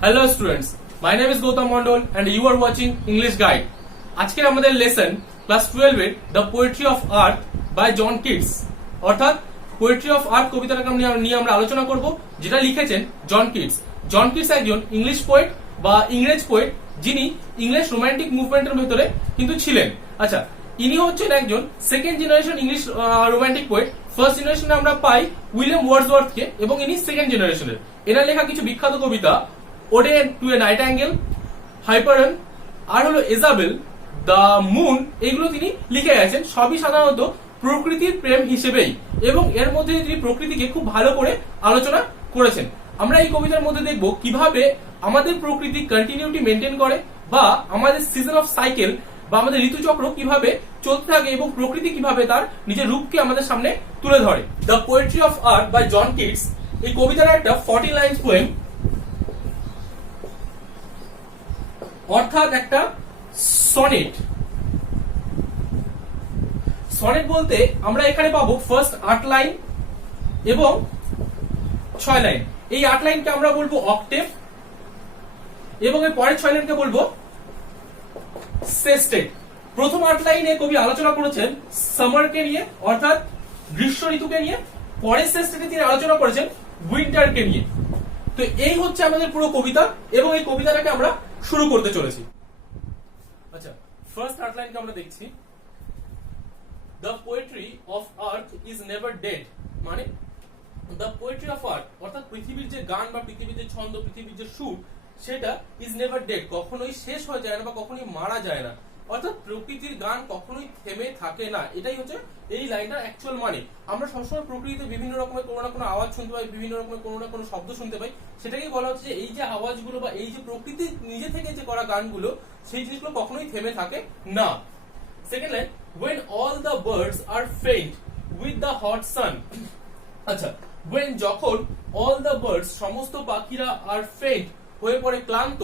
Hello students, my name is Gautam Mondol and you are watching English Guide. আজকে আমাদের lesson class 12 এর the poetry of earth by John Keats অর্থাৎ poetry of earth কবিতাটা নিয়ে আমরা আলোচনা করব, যেটা লিখেছেন জন কিটস। জন কিটস একজন ইংলিশ পোয়েট বা ইংরেজ পোয়েট, যিনি ইংলিশ রোমান্টিক মুভমেন্টের ভেতরে কিন্তু ছিলেন। আচ্ছা, ইনি হচ্ছেন একজন second generation English romantic poet. First জেনারেশনে আমরা পাই উইলিয়াম ওয়ার্ডসওয়ার্থকে এবং ইনি সেকেন্ড জেনারেশনের। এনার লেখা কিছু বিখ্যাত কবিতা ode to a nightingale, Hyperion আর হলো ইজাবেল, দ্য মুন, এগুলো তিনি লিখে গেছেন। সবই সাধারণত প্রকৃতির প্রেম হিসেবেই, এবং এর মধ্যে তিনি প্রকৃতিকে খুব ভালো করে আলোচনা করেছেন। আমরা এই কবিতার মধ্যে দেখব কিভাবে আমাদের প্রকৃতি কন্টিনিউটি মেনটেন করে, বা আমাদের সিজন অফ সাইকেল বা আমাদের ঋতুচক্র কিভাবে চলতে থাকে, এবং প্রকৃতি কিভাবে তার নিজের রূপকে আমাদের সামনে তুলে ধরে। The poetry of earth by John Keats এই কবিতার একটা 40 লাইন্স পোয়েম, অর্থাৎ একটা সনেট। সনেট বলতে আমরা এখানে পাবো ফার্স্ট 8 লাইন এবং 6 লাইন। এই 8 লাইনকে আমরা বলবো অক্টেভ, এবং এর পরের 6 লাইনকে বলবো সেস্টেট। প্রথম 8 লাইনে কবি আলোচনা করেছেন সামারকে নিয়ে, অর্থাৎ গ্রীষ্ম ঋতুকে নিয়ে। পরের সেস্টেটে তিনি আলোচনা করেছেন উইন্টারকে নিয়ে। তো এই হচ্ছে আমাদের পুরো কবিতা, এবং এই কবিতাটাকে আমরা শুরু করতে চলেছি। আচ্ছা, ফার্স্ট 8 লাইনকে আমরা দেখছি। The poetry of earth is never dead, মানে দ্য পোয়েট্রি অফ আর্থ অর্থাৎ পৃথিবীর যে গান বা পৃথিবীর যে ছন্দ, পৃথিবীর যে সুর, সেটা ইজ নেভার ডেড, কখনোই শেষ হয়ে যায় না বা কখনোই মারা যায় না। অর্থাৎ প্রকৃতির গান কখনোই থেমে থাকে না। এটাই হচ্ছে এই লাইনটার অ্যাকচুয়াল মানে। আমরা সবসময় প্রকৃতিতে বিভিন্ন রকমের কোনো না কোনো আওয়াজ শুনতে পাই, বিভিন্ন রকমের কোনো না কোনো শব্দ শুনতে পাই। সেটাকেই বলা হচ্ছে যে এই যে আওয়াজগুলো বা এই যে প্রকৃতি নিজে থেকে যে করা গানগুলো, সেই জিনিসগুলো কখনোই থেমে থাকে না। Second line, when all the birds are faint with the hot sun। আচ্ছা, when যখন all the birds সমস্ত পাখিরা are faint হয়ে পড়ে ক্লান্ত,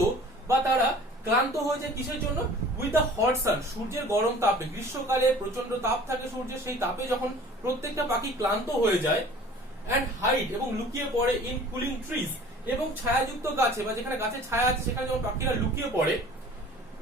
বা তারা ক্লান্ত হয়ে যায় কিসের জন্য? উইথ দ্য হট সান, সূর্যের গরম তাপে। গ্রীষ্মকালে প্রচন্ড তাপ থাকে সূর্যের, সেই তাপে যখন প্রত্যেকটা পাখি ক্লান্ত হয়ে যায়। এন্ড হাইড, এবং লুকিয়ে পড়ে ইন কুলিং ট্রিজ, এবং ছায়াযুক্ত গাছে বা যেখানে গাছে ছায়া আছে সেখানে যখন পাখিরা লুকিয়ে পড়ে।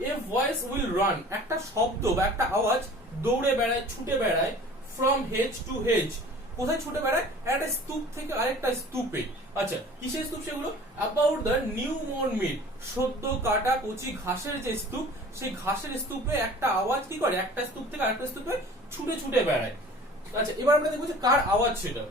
এ ভয়েস উইল রান, একটা শব্দ বা একটা আওয়াজ দৌড়ে বেড়ায়, ছুটে বেড়ায়। ফ্রম হেজ টু হেজ, কোথায় ছুটে বেড়ায়? একটা স্তূপ থেকে আরেকটা স্তূপে। আচ্ছা, কিসের স্তূপ সেগুলো? About the new mourn mid, সদ্য কাটা কচি ঘাসের যে স্তূপ, সেই ঘাসের স্তূপে একটা আওয়াজ কি করে? একটা স্তূপ থেকে আরেকটা স্তূপে ছুটে ছুটে বেড়ায়। আচ্ছা, এবার আমরা দেখবো যে কার আওয়াজ সেটা।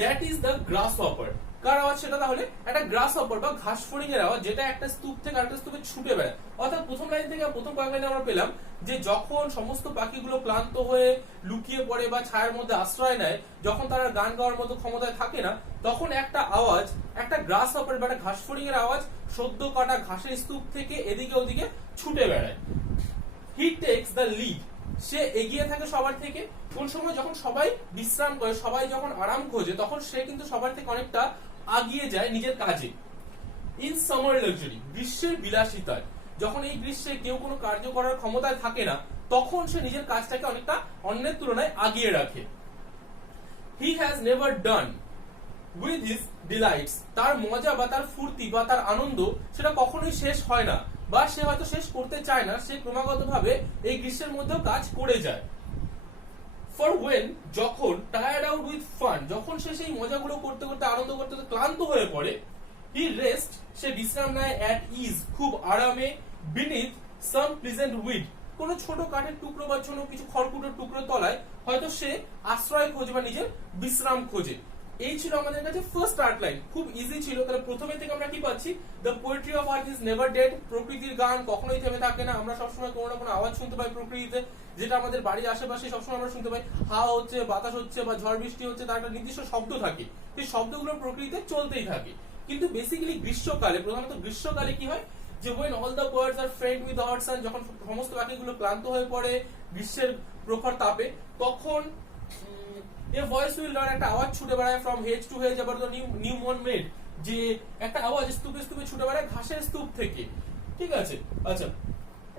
That is the grasshopper. কার আওয়াজ সেটা? তাহলে একটা গ্রাস হপার বা ঘাস ফড়িং এর আওয়াজ, যেটা একটা স্তূপ থেকে আরেকটা স্তূপে ছুটে বেড়ায়। অর্থাৎ প্রথম লাইন থেকে প্রথম কয়েক লাইনে আমরা পেলাম যে যখন সমস্ত পাখিগুলো ক্লান্ত হয়ে লুকিয়ে পড়ে বা ছায়ার মধ্যে আশ্রয় নেয়, যখন তারা গান গাওয়ার মতো ক্ষমতায় থাকে না, তখন একটা আওয়াজ, একটা গ্রাস হপার বা একটা ঘাস ফড়িং এর আওয়াজ সদ্য কাটা ঘাসের স্তূপ থেকে এদিকে ওদিকে ছুটে বেড়ায়। হি টেকস দ্য লিড, সে এগিয়ে থাকে সবার থেকে। কোন সময়? যখন সবাই বিশ্রাম করে, সবাই যখন আরাম খোঁজে, তখন সে কিন্তু সবার থেকে অনেকটা আগিয়ে যায় নিজের কাজে। ইন সামার লাক্সারি, গ্রীষ্মের বিলাসিতায়, যখন এই গ্রীষ্মে কেউ কোনো কার্য করার ক্ষমতায় থাকে না, তখন সে নিজের কাজটাকে অনেকটা অন্যের তুলনায় আগিয়ে রাখে। হি has never done with his delights, তার মজা বা তার ফুর্তি বা তার আনন্দ সেটা কখনোই শেষ হয় না, বা সে হয়তো শেষ করতে চায় না, সে ক্রমাগতভাবে এই গ্রীষ্মের মধ্যেও কাজ করে যায়। ফর ওয়েন, যখন টায়ার্ড আউট উইথ ফান, যখন সে সেই মজাগুলো করতে করতে আনন্দ করতে করতে ক্লান্ত হয়ে পড়ে। হি রেস্ট, সে বিশ্রাম নেয়। অ্যাট ইজ, খুব আরামে। বিনিথ সাম প্লিজেন্ট উইড, কোন ছোট কাঠের টুকরো বা ছোট কিছু খড়কুটোর টুকরো তলায় হয়তো সে আশ্রয় খোঁজে বা নিজের বিশ্রাম খোঁজে। এই ছিল আমাদের কাছে ফার্স্ট 8 লাইন, খুব ইজি ছিল। তাহলে প্রথমে থেকে আমরা কি পাচ্ছি? The poetry of earth is never dead, প্রকৃতির গান কখনোই থেমে থাকে না। আমরা সবসময় কোনো না কোনো আওয়াজ শুনতে পাই প্রকৃতিতে, যেটা আমাদের বাড়ির আশেপাশে সবসময় আমরা শুনতে পাই। হাওয়া হচ্ছে, বাতাস হচ্ছে বা ঝড় বৃষ্টি হচ্ছে, তার একটা নির্দিষ্ট শব্দ থাকে। সেই শব্দগুলো প্রকৃতিতে চলতেই থাকে। কিন্তু বেসিক্যালি গ্রীষ্মকালে, প্রধানত গ্রীষ্মকালে কি হয়? যে when all the birds are faint with the hot sun, যখন সমস্ত পাখিগুলো ক্লান্ত হয়ে পড়ে গ্রীষ্মের প্রখর তাপে, তখন এ ভয়েস উইল রান, একটা আওয়াজ ছুটে বেড়ায়। ফ্রম হেজ টু হেজ, আবার দ্য নিউ মর্ন মেড, যে একটা আওয়াজ স্তূপে স্তূপে ছুটে বেড়ায় ঘাসের স্তূপ থেকে। ঠিক আছে। আচ্ছা,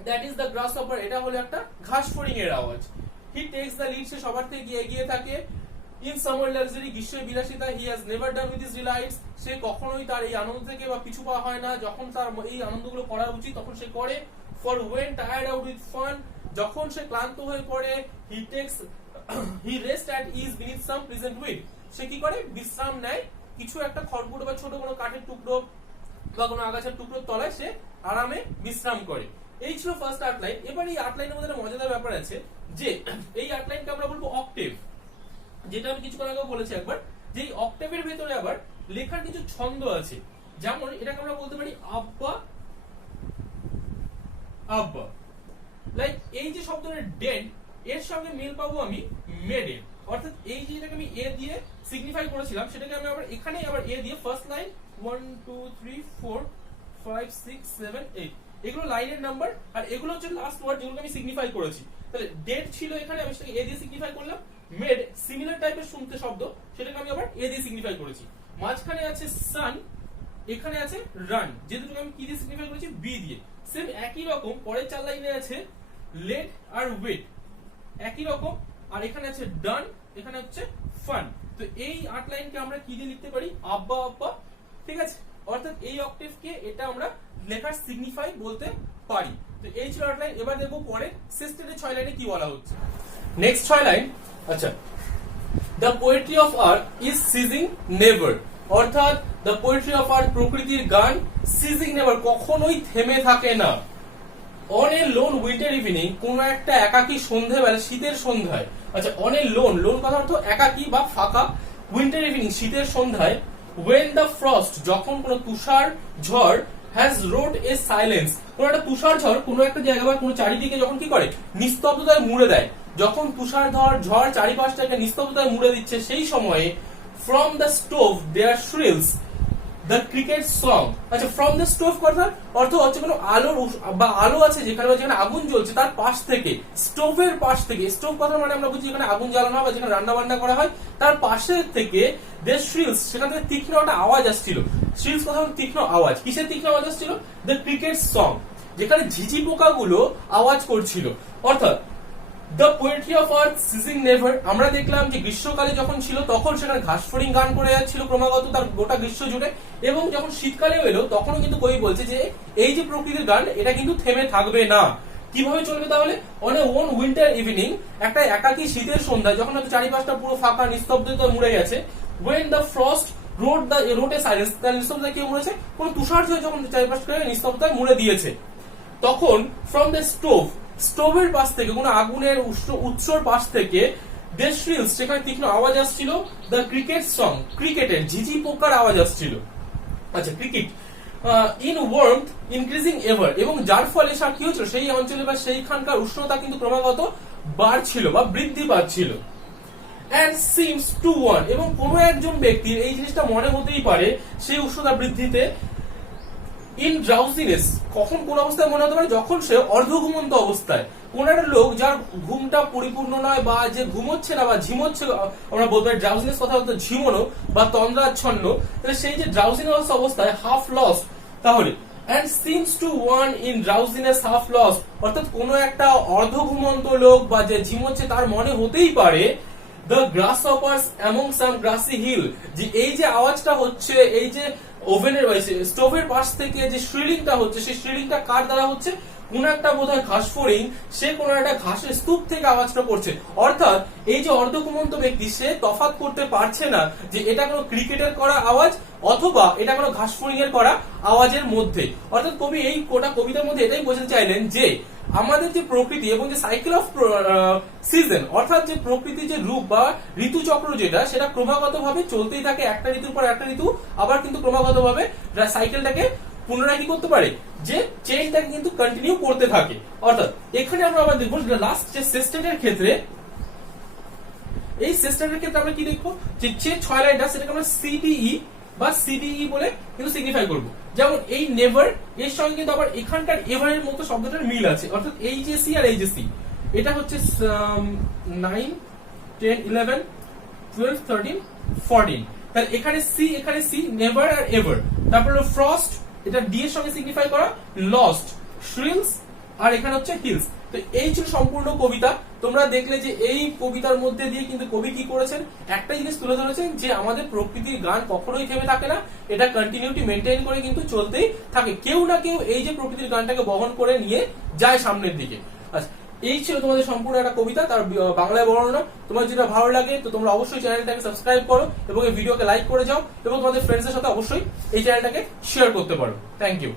that is the grasshopper, এটা হলো একটা ঘাস ফড়িং এর আওয়াজ। হি টেকস দ্য লিড, সে সবার থেকে এগিয়ে থাকে। ইন সামার লাক্সারি, গ্রীষ্মের বিলাসিতা, he has never done with his delights, সে কখনোই তার এই আনন্দ থেকে বা পিছু পা হয় না, যখন তার এই আনন্দগুলো করা উচিত তখন সে করে। For when tired out with fun, যখন সে ক্লান্ত হয়ে পড়ে, he takes he rest at ease beneath some pleasant weed, সে কি করে বিশ্রাম নেয় কিছু একটা খড়কুটো বা ছোট কোনো কাঠের টুকরো বা কোনো আগাছার টুকরোর তলায় সে আরামে বিশ্রাম করে। এই ছিল ফার্স্ট আউটলাইন। এবার এই আউটলাইনের মধ্যে একটা মজাদার ব্যাপার আছে যে এই আউটলাইনকে আমরা বলবো অক্টেভ, যেটা আমি কিছুক্ষণ আগেও বলেছি একবার, যে এই অক্টেভের ভেতরে আবার লেখার কিছু ছন্দ আছে। যেমন এটাকে আমরা বলতে পারি আব্বা আব্বা, লাইক এই যে শব্দের ডেন্ট এর সঙ্গে মিল পাবো আমি মেডেন, অর্থাৎ এই যে এটাকে আমি এ দিয়ে সিগনিফাই করেছিলাম সেটাকে আমি আবার এখানে আবার এ দিয়ে ফার্স্ট লাইন 1 2 3 4 5 6 7 8 এগুলো লাইনের নাম্বার, আর এগুলো হচ্ছে লাস্ট ওয়ার্ড যেগুলো আমি সিগনিফাই করেছি। তাহলে ডেট ছিল এখানে, আমি সেটাকে এ দিয়ে সিগনিফাই করলাম। মেড সিমিলার টাইপের শুনতে শব্দ, সেটাকে আমি আবার এ দিয়ে সিগনিফাই করেছি। মাঝখানে আছে সান, এখানে আছে রান, যে দুটোকে আমি কি দিয়ে সিগনিফাই করেছি বি দিয়ে। সেম একই রকম পরের চার লাইনে আছে লেট আর ওয়েট, একই রকম। আর এখানে আছে ডান, এখানে হচ্ছে ফান। তো এই আট লাইনকে আমরা কি দিয়ে লিখতে পারি আব্বা আব্বা, ঠিক আছে। অর্থাৎ এই অক্টেভকে এটা আমরা লেখার সিগনিফাই বলতে পারি। তো এই ছিল আট লাইন। এবার দেখবো পরে সিস্টেমের 6 লাইনে কি বলা হচ্ছে। নেক্সট 6 লাইন, আচ্ছা, the poetry of earth is seizing never, অর্থাৎ দ্য পোয়েট্রি অফ আর্থ প্রকৃতির গান, সিজিং নেভার কখনোই থেমে থাকে না। On a loan winter evening, কোন একটা একাকী সন্ধ্যাবেলা, শীতের সন্ধ্যায়, আচ্ছা অন এ লোন, লোন কথা অর্থ একাকী বা ফাঁকা, উইন্টার ইভিনিং শীতের সন্ধ্যায়, when the frost যখন কোন তুষার ঝড়, has wrote a silence কোন একটা তুষার ঝড় কোন একটা জায়গা বা কোন চারিদিকে যখন কি করে নিস্তব্ধতায় মুড়ে দেয়, যখন তুষার ঝড় চারিপাশটাকে নিস্তব্ধতায় মুড়ে দিচ্ছে, সেই সময়ে from the stove there shrills the cricket song, আচ্ছা from the stove কথা অর্থ হচ্ছে কোনো আলোর বা আলো আছে যেখানে যেখানে আগুন জ্বলছে তার পাশ থেকে, স্টোভের পাশ থেকে, স্টোভ কথা মানে আমরা বুঝি যেখানে আগুন জ্বালানো হয় বা যেখানে রান্না বান্না করা হয় তার পাশে থেকে the shrills, সেখান থেকে তীক্ষ্ণ একটা আওয়াজ আসছিল। shrills কথা হলো তীক্ষ্ণ আওয়াজ, কিসের তীক্ষ্ণ আওয়াজ আসছিল? the cricket song, যেখানে ঝিঝি পোকাগুলো আওয়াজ করছিল। অর্থাৎ the poetry of earth seizing never, আমরা দেখলাম যে গ্রীষ্মকালে যখন ছিল তখন সেখানে ঘাসফড়িং গান করে যাচ্ছিল ক্রমাগত তার গোটা গ্রীষ্ম জুড়ে, এবং যখন শীতকালেও এলো তখনও কিন্তু কবি বলছে যে এই যে প্রকৃতির গান এটা কিন্তু থেমে থাকবে না। কিভাবে চলবে তাহলে? On a lone winter evening, একটা একাকী শীতের সন্ধ্যায় যখন হয়তো চারিপাশটা পুরো ফাঁকা নিস্তব্ধতা মুড়ে গেছে, when the frost wrote a silence, তার নিস্তব্ধতা কি মুড়েছে? কোন তুষার ঝড় যখন চারিপাশটাকে নিস্তব্ধতায় মুড়ে দিয়েছে, তখন from the stove, স্টোভের পাশ থেকে কোন আগুনের উৎসর পাশ থেকে the shrills, সেখানে তীক্ষ্ণ আওয়াজ আসছিল, the cricket song, ক্রিকেটের ঝিঝি পোকার আওয়াজ আসছিল। আচ্ছা cricket in warmth increasing ever, এবং যার ফলে কি হচ্ছিল সেই অঞ্চলে বা সেইখানকার উষ্ণতা কিন্তু ক্রমাগত বাড়ছিল বা বৃদ্ধি পাচ্ছিল। and seems to one, এবং কোন একজন ব্যক্তির এই জিনিসটা মনে হতেই পারে সেই উষ্ণতা বৃদ্ধিতে, ইন ড্রাউজিনেস, কখন কোন অবস্থায় মনে হতে পারে? যখন সে অর্ধঘুমন্ত অবস্থায়, কোন একটা লোক যার ঘুমটা পরিপূর্ণ নয় বা যে ঘুমোচ্ছে না বা ঝিমোচ্ছে, আমরা বলতে পারি ড্রাউজিনেস কথা বলতে ঝিমোনো বা তন্দ্রাচ্ছন্ন, তাহলে সেই যে ড্রাউজিনেস অবস্থায় হাফ লস্ট, তাহলে and seems to one in drowsiness half lost, অর্থাৎ কোন একটা অর্ধঘুমন্ত লোক বা যে ঝিমোচ্ছে তার মনে হতেই পারে the grasshoppers among some grassy hill, যে এই যে আওয়াজটা হচ্ছে, এই যে ওভেনের স্টোভের পাশ থেকে যে শ্রিলিংটা হচ্ছে, সেই শ্রিলিংটা কার দ্বারা হচ্ছে? কোন একটা বোধহয় ঘাসফড়িং, সে কোন একটা ঘাসের স্তূপ থেকে আওয়াজটা করছে। অর্থাৎ এই যে অর্ধঘুমন্ত ব্যক্তি সে তফাৎ করতে পারছে না যে এটা কোনো ক্রিকেটের করা আওয়াজ অথবা এটা কোনো ঘাসফড়িং এর করা আওয়াজের মধ্যে। অর্থাৎ কবি এই কোটা কবিতার মধ্যে এটাই বোঝাতে চাইলেন যে আমাদের যে প্রকৃতি এবং যে সাইকেল অফ সিজন, অর্থাৎ যে প্রকৃতির যে রূপ বা ঋতুচক্র যেটা, সেটা ক্রমাগত ভাবে চলতেই থাকে, একটা ঋতুর পর একটা ঋতু আবার কিন্তু ক্রমাগত ভাবে সাইকেলটাকে পুনরায় কি করতে পারে, যে চেঞ্জটাকে কিন্তু কন্টিনিউ করতে থাকে। অর্থাৎ এখানে আমরা আবার দেখবো লাস্ট যে সিস্টেমের ক্ষেত্রে, এই সিস্টেমের ক্ষেত্রে আমরা কি দেখবো যে 6 লাইনটা সেটাকে আমরা সিডিই বা সিডিই বলে কিন্তু সিগনিফাই করব। যেমন এই নেভার এর সঙ্গে কিন্তু আবার এখানকার এভারের মতো শব্দটার মিল আছে, অর্থাৎ এই যে সি আর এই যে সি, এটা হচ্ছে 9 10 11 12 13 14, তাহলে এখানে সি নেভার আর এভার, তারপর ফ্রস্ট, এটা ডি এর সঙ্গে সিগনিফাই করা লস্ট, শ্রিলস আর এখানে হচ্ছে হিলস। তো এই ছিল সম্পূর্ণ কবিতা। তোমরা দেখলে যে এই কবিতার মধ্যে দিয়ে কিন্তু কবি কি করেছেন, একটা জিনিস তুলে ধরেছেন যে আমাদের প্রকৃতির গান কখনোই থেমে থাকে না, এটা কন্টিনিউটি মেনটেন করে কিন্তু চলতেই থাকে, কেউ না কেউ এই যে প্রকৃতির গানটাকে বহন করে নিয়ে যায় সামনের দিকে। আচ্ছা, এই ছিল তোমাদের সম্পূর্ণ একটা কবিতা, তার বাংলায় বর্ণনা। তোমার যেটা ভালো লাগে তো তোমরা অবশ্যই চ্যানেলটাকে সাবস্ক্রাইব করো এবং এই ভিডিওকে লাইক করে যাও এবং তোমাদের ফ্রেন্ডসদের সাথে অবশ্যই এই চ্যানেলটাকে শেয়ার করতে পারো। Thank you.